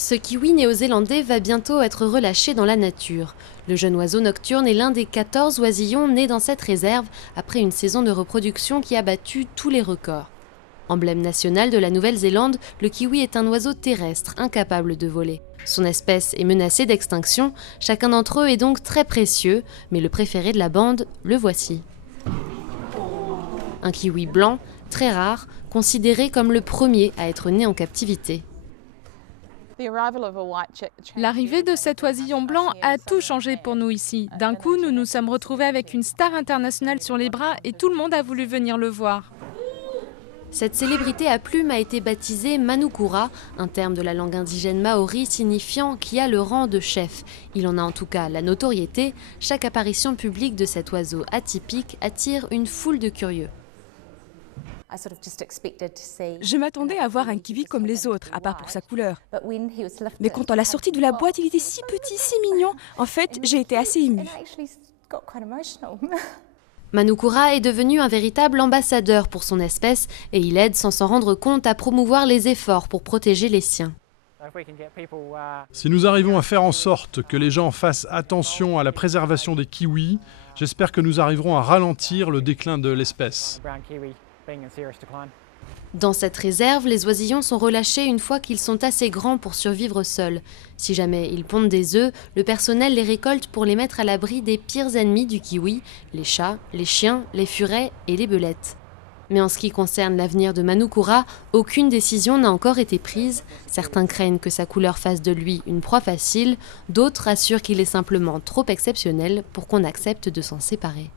Ce kiwi néo-zélandais va bientôt être relâché dans la nature. Le jeune oiseau nocturne est l'un des 14 oisillons nés dans cette réserve après une saison de reproduction qui a battu tous les records. Emblème national de la Nouvelle-Zélande, le kiwi est un oiseau terrestre incapable de voler. Son espèce est menacée d'extinction, chacun d'entre eux est donc très précieux, mais le préféré de la bande, le voici. Un kiwi blanc, très rare, considéré comme le premier à être né en captivité. L'arrivée de cet oisillon blanc a tout changé pour nous ici. D'un coup, nous nous sommes retrouvés avec une star internationale sur les bras et tout le monde a voulu venir le voir. Cette célébrité à plumes a été baptisée Manukura, un terme de la langue indigène maori signifiant qui a le rang de chef. Il en a en tout cas la notoriété. Chaque apparition publique de cet oiseau atypique attire une foule de curieux. Je m'attendais à voir un kiwi comme les autres, à part pour sa couleur. Mais quand on l'a sorti de la boîte, il était si petit, si mignon. En fait, j'ai été assez émue. Manukura est devenu un véritable ambassadeur pour son espèce et il aide sans s'en rendre compte à promouvoir les efforts pour protéger les siens. Si nous arrivons à faire en sorte que les gens fassent attention à la préservation des kiwis, j'espère que nous arriverons à ralentir le déclin de l'espèce. Dans cette réserve, les oisillons sont relâchés une fois qu'ils sont assez grands pour survivre seuls. Si jamais ils pondent des œufs, le personnel les récolte pour les mettre à l'abri des pires ennemis du kiwi, les chats, les chiens, les furets et les belettes. Mais en ce qui concerne l'avenir de Manukura, aucune décision n'a encore été prise. Certains craignent que sa couleur fasse de lui une proie facile, d'autres assurent qu'il est simplement trop exceptionnel pour qu'on accepte de s'en séparer.